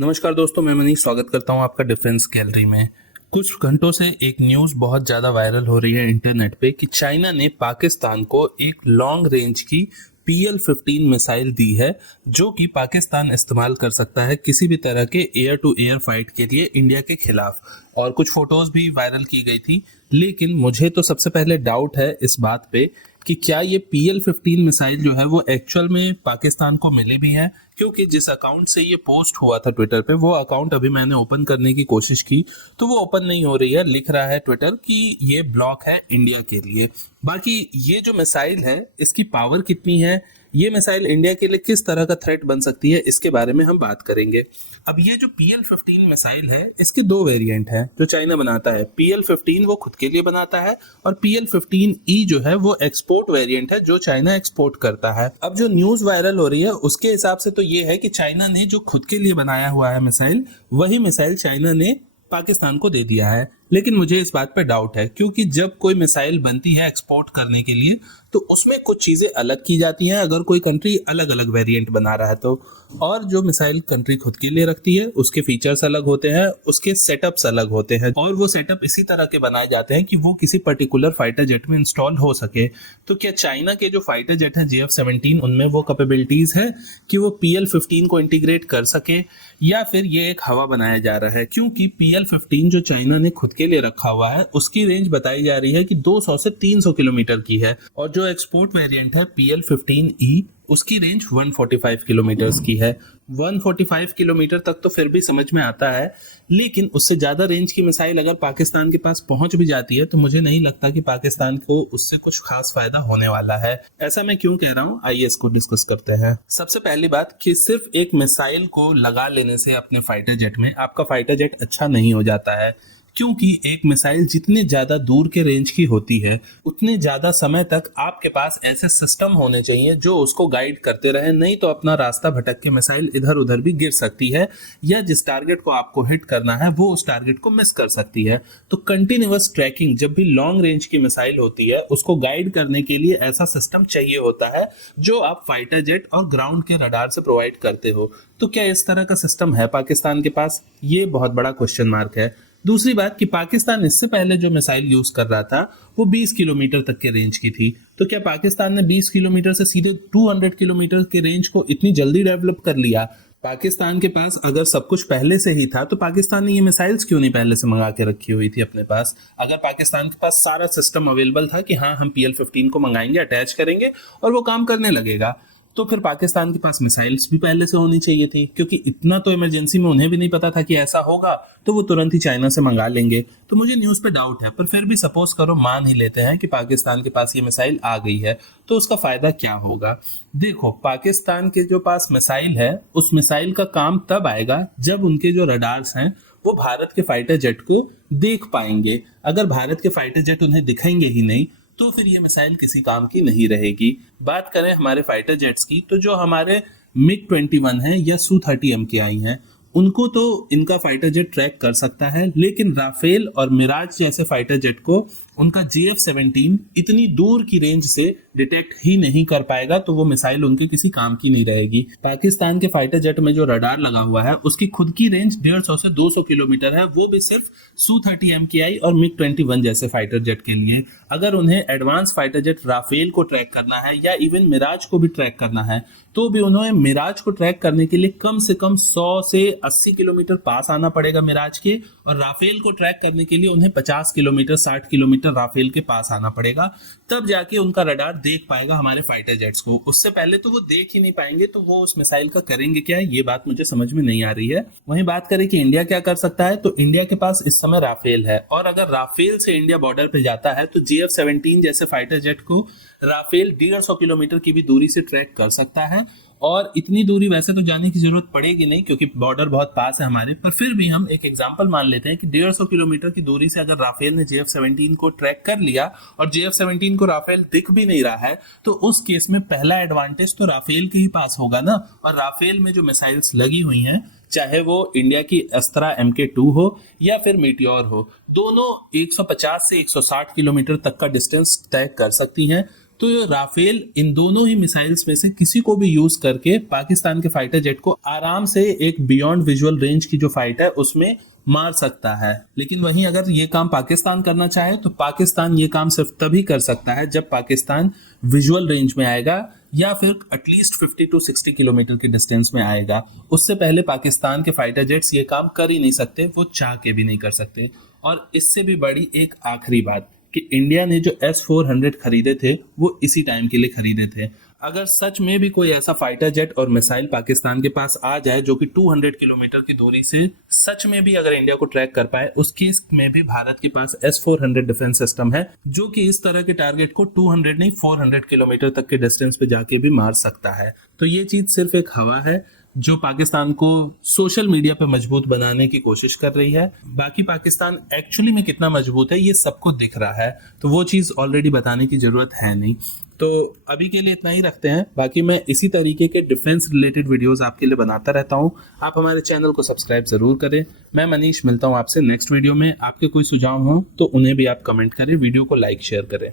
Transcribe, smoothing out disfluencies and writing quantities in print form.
नमस्कार दोस्तों, मैं मनीष स्वागत करता हूं आपका डिफेंस गैलरी में। कुछ घंटों से एक न्यूज़ बहुत ज़्यादा वायरल हो रही है इंटरनेट पे कि चाइना ने पाकिस्तान को एक लॉन्ग रेंज की PL-15 मिसाइल दी है, जो कि पाकिस्तान इस्तेमाल कर सकता है किसी भी तरह के एयर टू एयर फाइट के लिए इंडिया के खिलाफ। और कुछ फोटोज भी वायरल की गई थी, लेकिन मुझे तो सबसे पहले डाउट है इस बात पे कि क्या ये PL-15 मिसाइल जो है वो एक्चुअल में पाकिस्तान को मिले भी है, क्योंकि जिस अकाउंट से ये पोस्ट हुआ था ट्विटर पे, वो अकाउंट अभी मैंने ओपन करने की कोशिश की तो वो ओपन नहीं हो रही है। लिख रहा है ट्विटर कि ये ब्लॉक है इंडिया के लिए। बाकी ये जो मिसाइल है इसकी पावर कितनी है, ये मिसाइल इंडिया के लिए किस तरह का थ्रेट बन सकती है, इसके बारे में हम बात करेंगे। अब ये जो PL-15 मिसाइल है इसके दो वेरिएंट हैं जो चाइना बनाता है। PL-15 वो खुद के लिए बनाता है और PL-15E जो है वो एक्सपोर्ट वेरिएंट है जो चाइना एक्सपोर्ट करता है। अब जो न्यूज वायरल हो रही है उसके हिसाब से तो ये है कि चाइना ने जो खुद के लिए बनाया हुआ है मिसाइल, वही मिसाइल चाइना ने पाकिस्तान को दे दिया है। लेकिन मुझे इस बात पे डाउट है, क्योंकि जब कोई मिसाइल बनती है एक्सपोर्ट करने के लिए तो उसमें कुछ चीजें अलग की जाती हैं अगर कोई कंट्री अलग अलग वेरिएंट बना रहा है तो। और जो मिसाइल कंट्री खुद के लिए रखती है उसके फीचर्स अलग होते हैं, उसके सेटअप्स अलग होते हैं, और वो सेटअप इसी तरह के बनाए जाते हैं कि वो किसी पर्टिकुलर फाइटर जेट में इंस्टॉल हो सके। तो क्या चाइना के जो फाइटर जेट है JF-17 उनमें वो कैपेबिलिटीज है कि वो PL-15 को इंटीग्रेट कर सके, या फिर ये एक हवा बनाया जा रहा है? क्योंकि PL-15 जो चाइना ने खुद के लिए रखा हुआ है उसकी रेंज बताई जा रही है कि 200 से 300 किलोमीटर की है, और जो एक्सपोर्ट वेरिएंट है PL-15E उसकी रेंज 145 किलोमीटर की है। 145 किलोमीटर तक तो फिर भी समझ में आता है, लेकिन उससे ज्यादा रेंज की मिसाइल अगर पाकिस्तान के पास पहुंच भी जाती है तो मुझे नहीं लगता कि पाकिस्तान को उससे कुछ खास फायदा होने वाला है। ऐसा मैं क्यों कह रहा हूं, आइए इसको डिस्कस करते हैं। सबसे पहली बात कि सिर्फ एक मिसाइल को लगा लेने से अपने फाइटर जेट में आपका फाइटर जेट अच्छा नहीं हो जाता है, क्योंकि एक मिसाइल जितने ज्यादा दूर के रेंज की होती है उतने ज्यादा समय तक आपके पास ऐसे सिस्टम होने चाहिए जो उसको गाइड करते रहे, नहीं तो अपना रास्ता भटक के मिसाइल इधर उधर भी गिर सकती है, या जिस टारगेट को आपको हिट करना है वो उस टारगेट को मिस कर सकती है। तो कंटिन्यूअस ट्रैकिंग जब भी लॉन्ग रेंज की मिसाइल होती है उसको गाइड करने के लिए ऐसा सिस्टम चाहिए होता है जो आप फाइटर जेट और ग्राउंड के रडार से प्रोवाइड करते हो। तो क्या इस तरह का सिस्टम है पाकिस्तान के पास? ये बहुत बड़ा क्वेश्चन मार्क है। दूसरी बात कि पाकिस्तान इससे पहले जो मिसाइल यूज कर रहा था वो 20 किलोमीटर तक के रेंज की थी, तो क्या पाकिस्तान ने 20 किलोमीटर से सीधे 200 किलोमीटर के रेंज को इतनी जल्दी डेवलप कर लिया? पाकिस्तान के पास अगर सब कुछ पहले से ही था तो पाकिस्तान ने ये मिसाइल्स क्यों नहीं पहले से मंगा के रखी हुई थी अपने पास? अगर पाकिस्तान के पास सारा सिस्टम अवेलेबल था कि हाँ हम PL-15 को मंगाएंगे, अटैच करेंगे और वो काम करने लगेगा, तो फिर पाकिस्तान के पास मिसाइल्स भी पहले से होनी चाहिए थी। क्योंकि इतना तो इमरजेंसी में उन्हें भी नहीं पता था कि ऐसा होगा, तो वो तुरंत ही चाइना से मंगा लेंगे। तो मुझे न्यूज़ पे डाउट है, पर फिर भी सपोज करो मान ही लेते हैं कि पाकिस्तान के पास ये मिसाइल आ गई है, तो उसका फायदा क्या होगा? देखो, पाकिस्तान के जो पास मिसाइल है उस मिसाइल का काम तब आएगा जब उनके जो रडार्स हैं वो भारत के फाइटर जेट को देख पाएंगे। अगर भारत के फाइटर जेट उन्हें दिखेंगे ही नहीं तो फिर ये मिसाइल किसी काम की नहीं रहेगी। बात करें हमारे फाइटर जेट्स की, तो जो हमारे MiG-21 है या Su-30 MKI हैं, उनको तो इनका फाइटर जेट ट्रैक कर सकता है, लेकिन राफेल और मिराज जैसे फाइटर जेट को उनका JF-17 इतनी दूर की रेंज से डिटेक्ट ही नहीं कर पाएगा, तो वो मिसाइल उनके किसी काम की नहीं रहेगी। पाकिस्तान के फाइटर जेट में जो रडार लगा हुआ है उसकी खुद की रेंज 150 से 200 किलोमीटर है, वो भी सिर्फ Su-30 MKI और MiG-21 जैसे फाइटर जेट के लिए। अगर उन्हें एडवांस फाइटर जेट राफेल को ट्रैक करना है या इवन मिराज को भी ट्रैक करना है, तो भी उन्हें मिराज को ट्रैक करने के लिए कम से कम 100 से 80 किलोमीटर पास आना पड़ेगा मिराज के, और राफेल को ट्रैक करने के लिए उन्हें 50 किलोमीटर 60 किलोमीटर राफेल के पास आना पड़ेगा, तब जाके उनका रडार देख पाएगा हमारे फाइटर जेट्स को। उससे पहले तो वो देख ही नहीं पाएंगे, तो वो उस मिसाइल का करेंगे क्या, ये बात मुझे समझ में नहीं आ रही है। वहीं बात करें कि इंडिया क्या कर सकता है, तो इंडिया के पास इस समय राफेल है, और अगर राफेल से इंडिया बॉर्डर पे जाता है तो JF-17 जैसे फाइटर जेट को राफेल 150 किलोमीटर की भी दूरी से ट्रैक कर सकता है। और इतनी दूरी वैसे तो जाने की जरूरत पड़ेगी नहीं क्योंकि बॉर्डर बहुत पास है हमारे, पर फिर भी हम एक एग्जांपल मान लेते हैं कि 150 किलोमीटर की दूरी से अगर राफेल ने JF-17 को ट्रैक कर लिया और JF-17 को राफेल दिख भी नहीं रहा है, तो उस केस में पहला एडवांटेज तो राफेल के ही पास होगा ना। और राफेल में जो मिसाइल्स लगी हुई हैं, चाहे वो इंडिया की अस्त्रा MK2 हो या फिर मीटियोर हो, दोनों 150 से 160 किलोमीटर तक का डिस्टेंस तय कर सकती हैं। तो राफेल इन दोनों ही मिसाइल्स में से किसी को भी यूज करके पाकिस्तान के फाइटर जेट को आराम से एक बियॉन्ड विजुअल रेंज की जो फाइट है उसमें मार सकता है। लेकिन वहीं अगर ये काम पाकिस्तान करना चाहे तो पाकिस्तान ये काम सिर्फ तभी कर सकता है जब पाकिस्तान विजुअल रेंज में आएगा या फिर एटलीस्ट 50 टू 60 किलोमीटर के डिस्टेंस में आएगा। उससे पहले पाकिस्तान के फाइटर जेट्स ये काम कर ही नहीं सकते, वो चाह के भी नहीं कर सकते। और इससे भी बड़ी एक आखिरी बात कि इंडिया ने जो S-400 खरीदे थे वो इसी टाइम के लिए खरीदे थे। अगर सच में भी कोई ऐसा फाइटर जेट और मिसाइल पाकिस्तान के पास आ जाए जो कि 200 किलोमीटर की दूरी से सच में भी अगर इंडिया को ट्रैक कर पाए, उस केस में भी भारत के पास S-400 डिफेंस सिस्टम है जो कि इस तरह के टारगेट को 200 नहीं 400 किलोमीटर तक के डिस्टेंस पे जाके भी मार सकता है। तो ये चीज सिर्फ एक हवा है जो पाकिस्तान को सोशल मीडिया पे मजबूत बनाने की कोशिश कर रही है। बाकी पाकिस्तान एक्चुअली में कितना मजबूत है ये सबको दिख रहा है, तो वो चीज़ ऑलरेडी बताने की ज़रूरत है नहीं। तो अभी के लिए इतना ही रखते हैं, बाकी मैं इसी तरीके के डिफेंस रिलेटेड वीडियोस आपके लिए बनाता रहता हूँ। आप हमारे चैनल को सब्सक्राइब ज़रूर करें। मैं मनीष मिलता हूँ आपसे नेक्स्ट वीडियो में। आपके कोई सुझाव हों तो उन्हें भी आप कमेंट करें, वीडियो को लाइक शेयर करें।